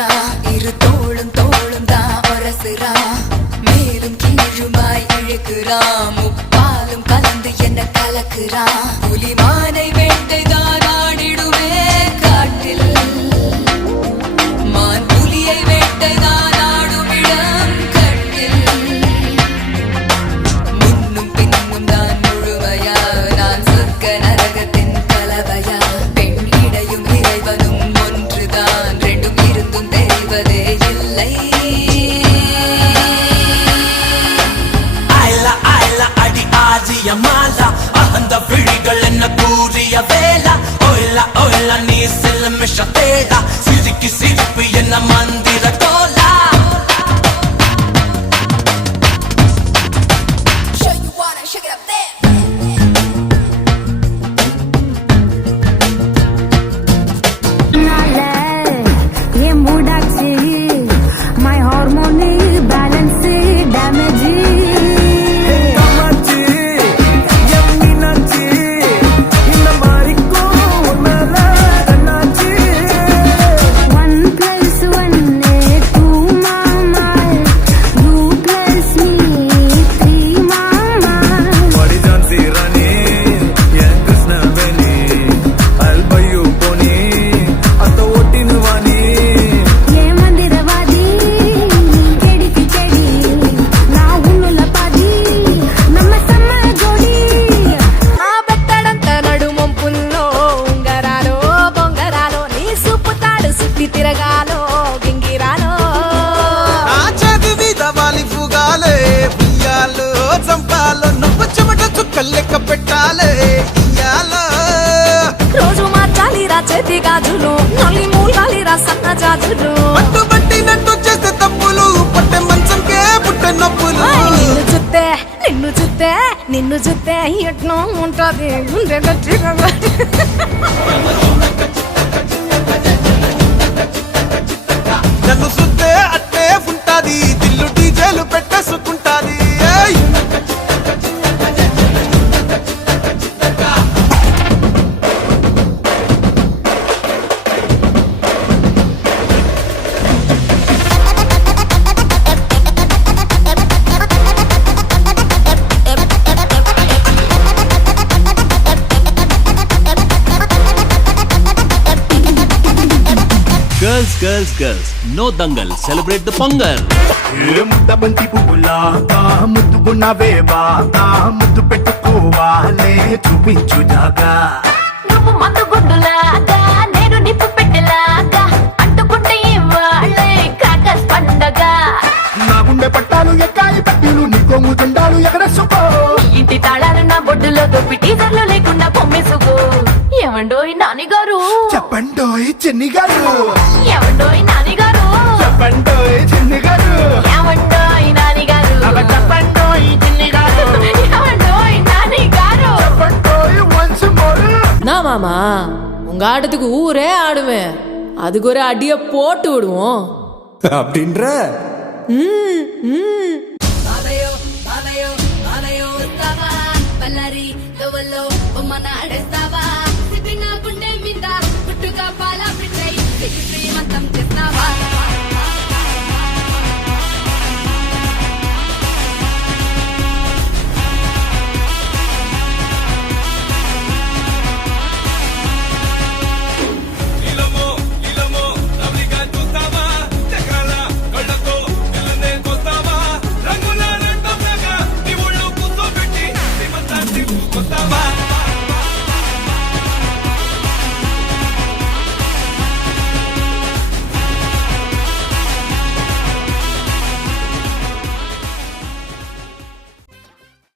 அலசுறா இரு தோளும் தோளும் தான் ஒரசுறா மேலும் கீழுமாய் இழுக்கிறா முப்பாலும் கலந்து என்ன கலக்குறா புலிமானை வேட்டைதான் ஆடிடுவே காட்டில் மான் புலியை வேட்டைதான் ஆடும் இடம் கட்டில் முன்னும் பின்னும் தான் முழுமையா நான் சொர்க்க நரகத்தின் கலவையா பெண் இடையும் இறைவனும் ஒன்றுதான் ரெண்டும் இருந்தும் தெரிவதே இல்லை அடி ஆஜிய மாலா அந்த விழிகள் என்ன கூறிய வேலா ஒயிலா ஒயிலா நீ செல்ல மிஷ தேடா சிரிக்கு சிரிப்பு என்ன மந்திர கோலா లెక్క పెట్టాలే రోజు మార్చాలిరా చేతి గాజులు నల్లి మూలాలిరా సన్న జాజులు పట్టుబట్టినట్టు చేస్తే తప్పులు పట్టే మంచంకే పుట్టే నొప్పులు నిన్ను చూస్తే ఎట్నో ఉంటది నన్ను చూస్తే అట్టే ఉంటది దిల్లు డీజేలు పెట్టేసుకుంటాది Girls, no dangal, celebrate the Pongal. ముద్ద బంతి పువ్వులాగా ముద్దుకున్నవే బాగా ముద్దు పెట్టుకోవాలే చూపించు జాగా నువ్వు మందు గుడ్డులాగా నేను నిప్పు పెట్టలాగా అంటుకుంటే ఇవ్వాలే క్రాకర్స్ పండగ నా గుండె పట్టాలు ఎక్కాయి పట్టీలు నీ కొంగు జెండాలు ఎగరేసుకో ఇంటి తాళాలు నా బొడ్డులో దొప్పి టీజర్లు లేకుండా పొమ్మేసుకో ఏమండోయ్ నానిగారు చెప్పండోయ్ చిన్ని గారు ఏమండోయ్ నానిగారు చెప్పండోయ్ చిన్ని గారు ఏమండోయ్ నానిగారు చెప్పండోయ్ చిన్ని గారు ఏమండోయ్ నానిగారు చెప్పండోయ్ once more என்ன மாமா உங்க ஆட்டத்துக்கு ஊரே ஆடுவேன் அதுக்கு ஒரு அடிய போட்டு விடுவோம் அப்படின்ற Balayo, balayo, balayo, estaba Ballari, dovelo, bomana, estaba